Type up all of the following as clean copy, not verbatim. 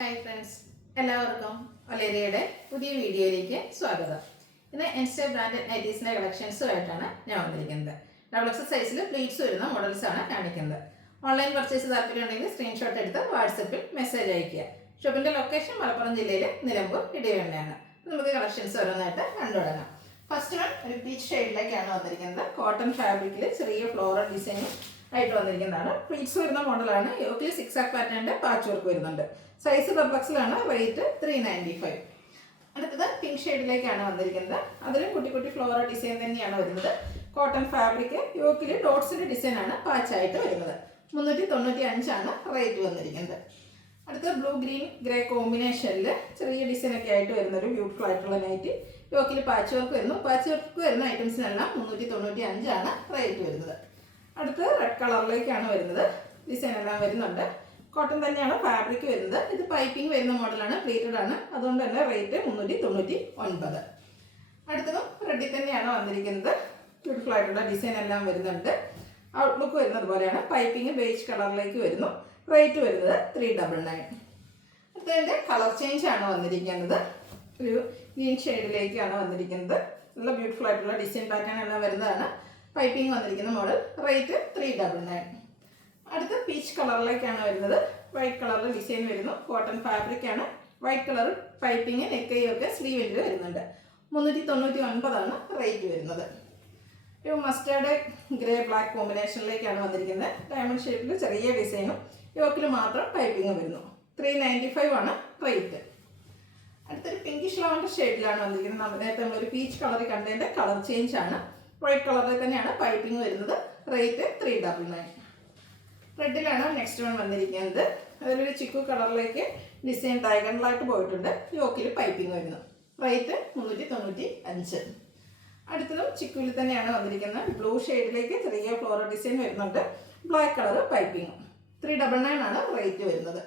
Hi friends, എല്ലാവർക്കും ഒലേരിയയുടെ പുതിയ വീഡിയോയിലേക്ക് സ്വാഗതം. ഇന്ന് എൻസ്റ്റേ ബ്രാൻഡഡ് നൈറ്റീസിൻ്റെ കളക്ഷൻസുമായിട്ടാണ് ഞാൻ വന്നിരിക്കുന്നത്. ഡബിൾ എക്സ് സൈസിൽ പ്ലീറ്റ്സ് വരുന്ന മോഡൽസാണ് കാണിക്കുന്നത്. ഓൺലൈൻ പർച്ചേസ് താല്പര്യം ഉണ്ടെങ്കിൽ സ്ക്രീൻഷോട്ട് എടുത്ത് വാട്സപ്പിൽ മെസ്സേജ് അയയ്ക്കുക. ഷോപ്പിൻ്റെ ലൊക്കേഷൻ മലപ്പുറം ജില്ലയിലെ നിലമ്പൂർ ഇടവണ്ണയാണ്. നമുക്ക് കളക്ഷൻസ് ഓരോന്നായിട്ട് കണ്ടുതുടങ്ങാം. ഫസ്റ്റ് വൺ ഒരു പീച്ച് ഷെയ്ഡിലേക്കാണ് വന്നിരിക്കുന്നത്. കോട്ടൺ ഫാബ്രിക്കിൽ ചെറിയ ഫ്ലോറൽ ഡിസൈനും ആയിട്ട് വന്നിരിക്കുന്നതാണ്. പ്ലീറ്റ്സ് വരുന്ന മോഡലാണ്. യോക്കിൽ 6 പാറ്റേണിൻ്റെ പാച്ച് വർക്ക് വരുന്നുണ്ട്. സൈസ് ഡബിൾഎക്സിലാണ്. റേറ്റ് 395. അടുത്തത് പിങ്ക് ഷെയ്ഡിലേക്കാണ് വന്നിരിക്കുന്നത്. അതിലും കുട്ടി കുട്ടി ഫ്ലോറൽ ഡിസൈൻ തന്നെയാണ് വരുന്നത്. കോട്ടൺ ഫാബ്രിക്, യോക്കിൽ ഡോട്ട്സിൻ്റെ ഡിസൈനാണ് പാച്ചായിട്ട് വരുന്നത്. 395 റേറ്റ് വന്നിരിക്കുന്നത്. അടുത്ത ബ്ലൂ ഗ്രീൻ ഗ്രേ കോമ്പിനേഷനിൽ ചെറിയ ഡിസൈനൊക്കെ ആയിട്ട് വരുന്നൊരു ബ്യൂട്ടിഫുൾ ആയിട്ടുള്ള നൈറ്റ്. യോക്കിൽ പാച്ച് വർക്ക് വരുന്നു. പാച്ച് വർക്ക് വരുന്ന ഐറ്റംസിനെല്ലാം 395 റേറ്റ് വരുന്നത്. അടുത്ത് റെഡ് കളറിലേക്കാണ് വരുന്നത്. ഡിസൈൻ എല്ലാം വരുന്നുണ്ട്. കോട്ടൺ തന്നെയാണ് ഫാബ്രിക് വരുന്നത്. ഇത് പൈപ്പിംഗ് വരുന്ന മോഡലാണ്, പ്ലീറ്റഡ് ആണ്. അതുകൊണ്ട് തന്നെ റേറ്റ് 399. അടുത്തതും റെഡിൽ തന്നെയാണ് വന്നിരിക്കുന്നത്. ബ്യൂട്ടിഫുൾ ആയിട്ടുള്ള ഡിസൈൻ എല്ലാം വരുന്നുണ്ട്. ഔട്ട്ലുക്ക് വരുന്നത് പോലെയാണ്. പൈപ്പിംഗ് ബേജ് കളറിലേക്ക് വരുന്നു. റേറ്റ് വരുന്നത് 399. അടുത്തതിൻ്റെ കളർ ചേഞ്ച് ആണ് വന്നിരിക്കുന്നത്. ഒരു ഗ്രീൻ ഷെയ്ഡിലേക്കാണ് വന്നിരിക്കുന്നത്. നല്ല ബ്യൂട്ടിഫുൾ ആയിട്ടുള്ള ഡിസൈൻ പാറ്റേൺ എല്ലാം വരുന്നതാണ്. പൈപ്പിംഗ് വന്നിരിക്കുന്ന മോഡൽ. റേറ്റ് 399. അടുത്ത പീച്ച് കളറിലേക്കാണ് വരുന്നത്. വൈറ്റ് കളറിൽ ഡിസൈൻ വരുന്നു. കോട്ടൺ ഫാബ്രിക് ആണ്. വൈറ്റ് കളർ പൈപ്പിംഗ് നെക്കൈയൊക്കെ സ്ലീവിൻ്റെ വരുന്നുണ്ട്. 399 റേറ്റ് വരുന്നത്. ഒരു മസ്റ്റാർഡ് ഗ്രേ ബ്ലാക്ക് കോമ്പിനേഷനിലേക്കാണ് വന്നിരിക്കുന്നത്. ഡയമണ്ട് ഷേപ്പിൽ ചെറിയ ഡിസൈനും യോക്കിൽ മാത്രം പൈപ്പിംഗ് വരുന്നു. 395 റേറ്റ്. അടുത്തൊരു പിങ്കിഷ് ലാവൻഡർ ഷെയ്ഡിലാണ് വന്നിരിക്കുന്നത്. നേരത്തെ നമ്മളൊരു പീച്ച് കളറിൽ കണ്ടതിൻ്റെ കളർ ചേഞ്ച് ആണ്. വൈറ്റ് കളറിൽ തന്നെയാണ് പൈപ്പിംഗ് വരുന്നത്. റേറ്റ് 399. റെഡിലാണ് നെക്സ്റ്റ് വൺ വന്നിരിക്കുന്നത്. അതിലൊരു ചിക്കു കളറിലേക്ക് ഡിസൈൻ ഡയഗണലായിട്ട് പോയിട്ടുണ്ട്. യോക്കിൽ പൈപ്പിംഗ് വരുന്നു. റേറ്റ് 395. അടുത്തതും ചിക്കുവിൽ തന്നെയാണ് വന്നിരിക്കുന്നത്. ബ്ലൂ ഷെയ്ഡിലേക്ക് ചെറിയ ഫ്ലോറൽ ഡിസൈൻ വരുന്നുണ്ട്. Black colour piping. 399 റേറ്റ് വരുന്നത്.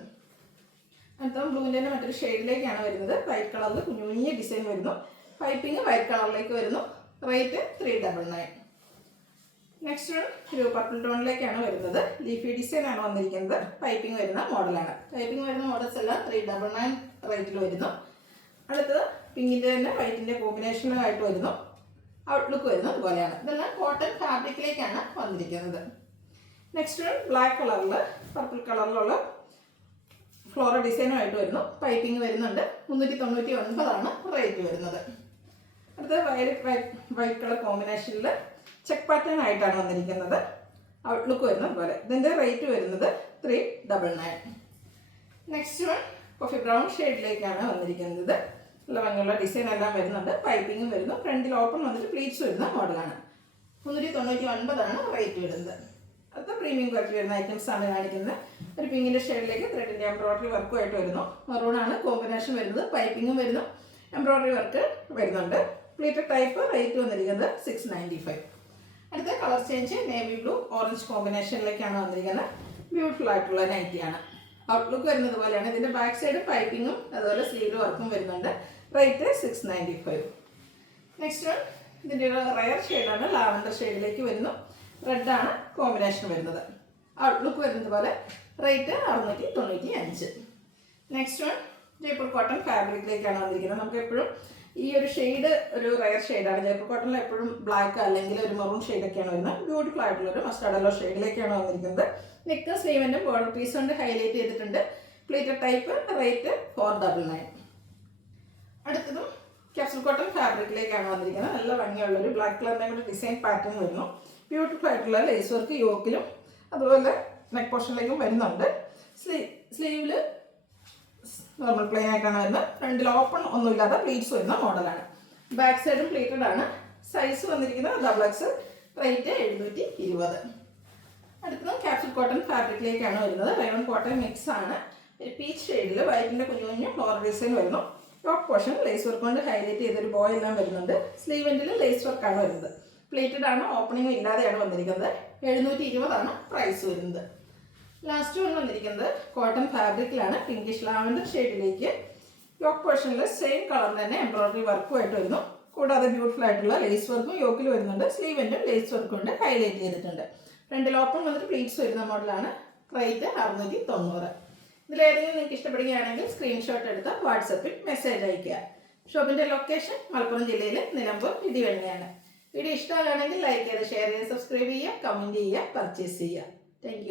അടുത്തതും ബ്ലൂവിൻ്റെ തന്നെ മറ്റൊരു ഷെയ്ഡിലേക്കാണ് വരുന്നത്. വൈറ്റ് കളറിൽ കുഞ്ഞു കുഞ്ഞു ഡിസൈൻ വരുന്നു. പൈപ്പിംഗ് വൈറ്റ് കളറിലേക്ക് വരുന്നു. റേറ്റ് 399. നെക്സ്റ്റ് വൺ ഒരു പർപ്പിൾ ടോണിലേക്കാണ് വരുന്നത്. ലീഫി ഡിസൈൻ ആണ് വന്നിരിക്കുന്നത്. പൈപ്പിംഗ് വരുന്ന മോഡലാണ്. പൈപ്പിംഗ് വരുന്ന മോഡൽസ് എല്ലാം 399 റേറ്റിൽ വരുന്നു. അടുത്തത് പിങ്കിൻ്റെ തന്നെ വൈറ്റിൻ്റെ കോമ്പിനേഷനുമായിട്ട് വരുന്നു. ഔട്ട്ലുക്ക് വരുന്നത് ഇതുപോലെയാണ്. ഇതെല്ലാം കോട്ടൺ ഫാബ്രിക്കിലേക്കാണ് വന്നിരിക്കുന്നത്. നെക്സ്റ്റ് വൺ ബ്ലാക്ക് കളറിൽ പർപ്പിൾ കളറിലുള്ള ഫ്ലോറൽ ഡിസൈനുമായിട്ട് വരുന്നു. പൈപ്പിംഗ് വരുന്നുണ്ട്. 399 റേറ്റ് വരുന്നത്. അടുത്ത വൈറ്റ് കളർ കോമ്പിനേഷനിൽ ചെക്ക് പാറ്റേൺ ആയിട്ടാണ് വന്നിരിക്കുന്നത്. ഔട്ട്ലുക്ക് വരുന്നത് പോലെ. ഇതിൻ്റെ റേറ്റ് വരുന്നത് 399. നെക്സ്റ്റ് വൺ കോഫി ബ്രൗൺ ഷെയ്ഡിലേക്കാണ് വന്നിരിക്കുന്നത്. നല്ല ഭംഗിയുള്ള ഡിസൈൻ എല്ലാം വരുന്നുണ്ട്. പൈപ്പിങ്ങും വരുന്നു. ഫ്രണ്ടിൽ ഓപ്പൺ വന്നിട്ട് പ്ലീറ്റ്സ് വരുന്ന മോഡലാണ്. 399 റേറ്റ് വരുന്നത്. അടുത്ത പ്രീമിയം ക്വാളിറ്റി വരുന്ന ഐറ്റംസ് ആണ് കാണിക്കുന്നത്. ഒരു പിങ്കിൻ്റെ ഷെയ്ഡിലേക്ക് ത്രെഡിൻ്റെ എംബ്രോയിഡറി വർക്കുമായിട്ട് വരുന്നു. മെറൂണാണ് കോമ്പിനേഷൻ വരുന്നത്. പൈപ്പിങ്ങും വരുന്നു. എംബ്രോയിഡറി വർക്ക് വരുന്നുണ്ട്. Pleated type. റേറ്റ് വന്നിരിക്കുന്നത് 695. അടുത്ത colour change navy blue orange കോമ്പിനേഷനിലേക്കാണ് വന്നിരിക്കുന്നത്. ബ്യൂട്ടിഫുൾ ആയിട്ടുള്ള നൈറ്റിയാണ്. ഔട്ട്ലുക്ക് വരുന്നത് പോലെയാണ്. ഇതിൻ്റെ ബാക്ക് സൈഡ് പൈപ്പിങ്ങും അതുപോലെ സ്ലീവ് വർക്കും വരുന്നുണ്ട്. റേറ്റ് 695. നെക്സ്റ്റ് വൺ ഇതിൻ്റെ ഒരു റയർ ഷെയ്ഡാണ്. ലാവൻഡർ ഷെയ്ഡിലേക്ക് വരുന്നു. റെഡാണ് കോമ്പിനേഷൻ വരുന്നത്. ഔട്ട്ലുക്ക് വരുന്നത് പോലെ. Rate 695. Next one Jaipur cotton ഫാബ്രിക്കിലേക്കാണ് വന്നിരിക്കുന്നത്. നമുക്ക് എപ്പോഴും ഈ ഒരു ഷെയ്ഡ് ഒരു റയർ ഷെയ്ഡാണ്. ജയ്പൂർ കോട്ടണിൽ എപ്പോഴും ബ്ലാക്ക് അല്ലെങ്കിൽ ഒരു മെറൂൺ ഷെയ്ഡൊക്കെയാണ് വരുന്നത്. ബ്യൂട്ടിഫുൾ ആയിട്ടുള്ളൊരു മസ്റ്റാർഡ് യെല്ലോ ഷെയ്ഡിലേക്കാണ് വന്നിരിക്കുന്നത്. നെക്ക് സ്ലീവിൻ്റെ ബോർഡർ പീസ് കൊണ്ട് ഹൈലൈറ്റ് ചെയ്തിട്ടുണ്ട്. Pleated type. റേറ്റ് 499. അടുത്തതും ക്യാപ്സൂൾ കോട്ടൺ ഫാബ്രിക്കിലേക്കാണ് വന്നിരിക്കുന്നത്. നല്ല ഭംഗിയുള്ളൊരു ബ്ലാക്ക് കളറിൻ്റെ കൂടെ ഡിസൈൻ പാറ്റേൺ വരുന്നു. ബ്യൂട്ടിഫുൾ ആയിട്ടുള്ള ലേസ് വർക്ക് യോക്കിലും അതുപോലെ നെക്ക് പോർഷനിലേക്കും വരുന്നുണ്ട്. സ്ലീവിൽ നോർമൽ പ്ലെയിൻ ആയിട്ടാണ് വരുന്നത്. ഫ്രണ്ടിൽ ഓപ്പൺ ഒന്നുമില്ലാതെ പ്ലീറ്റ്സ് വരുന്ന മോഡലാണ്. ബാക്ക് സൈഡും പ്ലീറ്റഡ് ആണ്. സൈസ് വന്നിരിക്കുന്നത് ഡബിൾഎക്സ്. റേറ്റ് 720. അടുത്തത് ക്യാപ്സൂൾ കോട്ടൺ ഫാബ്രിക്കിലേക്കാണ് വരുന്നത്. റയോൺ കോട്ടൺ മിക്സ് ആണ്. പീച്ച് ഷെയ്ഡിൽ വൈറ്റിൻ്റെ കുഞ്ഞു കുഞ്ഞു ഫ്ലോറൽ ഡിസൈൻ വരുന്നു. ടോപ്പ് പോർഷൻ ലേസ് വർക്ക് കൊണ്ട് ഹൈലൈറ്റ് ചെയ്തൊരു ബോയ് എല്ലാം വരുന്നുണ്ട്. സ്ലീവ് എൻഡിൽ ലേസ് വർക്കാണ് വരുന്നത്. പ്ലേറ്റഡ് ആണ്. ഓപ്പണിംഗ് ഇല്ലാതെയാണ് വന്നിരിക്കുന്നത്. 720 പ്രൈസ് വരുന്നത്. ലാസ്റ്റ് വൺ വന്നിരിക്കുന്നത് കോട്ടൺ ഫാബ്രിക്കിലാണ്. പിങ്കിഷ് ലാവൻഡർ ഷെയ്ഡിലേക്ക് യോക്ക് പോർഷനിൽ സെയിം കളർ തന്നെ എംബ്രോയിഡറി വർക്കുമായിട്ട് വരുന്നു. കൂടാതെ ബ്യൂട്ടിഫുൾ ആയിട്ടുള്ള ലേസ് വർക്കും യോക്കിൽ വരുന്നുണ്ട്. സ്ലീവിൻ്റെ ലേസ് വർക്ക് കൊണ്ട് ഹൈലൈറ്റ് ചെയ്തിട്ടുണ്ട്. ഫ്രണ്ടിൽ ഓപ്പൺ വന്നിട്ട് പ്ലീറ്റ്സ് വരുന്ന മോഡലാണ്. റേറ്റ് 690. ഇതിലേതെങ്കിലും നിങ്ങൾക്ക് ഇഷ്ടപ്പെടുകയാണെങ്കിൽ സ്ക്രീൻഷോട്ട് എടുത്ത് വാട്സപ്പിൽ മെസ്സേജ് അയയ്ക്കുക. ഷോപ്പിൻ്റെ ലൊക്കേഷൻ മലപ്പുറം ജില്ലയിലെ നിലമ്പൂർ ഇടിവണ്ണയാണ്. വീഡിയോ ഇഷ്ടമാണെങ്കിൽ ലൈക്ക് ചെയ്ത് ഷെയർ ചെയ്ത് സബ്സ്ക്രൈബ് ചെയ്യുക, കമൻറ്റ് ചെയ്യുക, പർച്ചേസ് ചെയ്യുക. താങ്ക്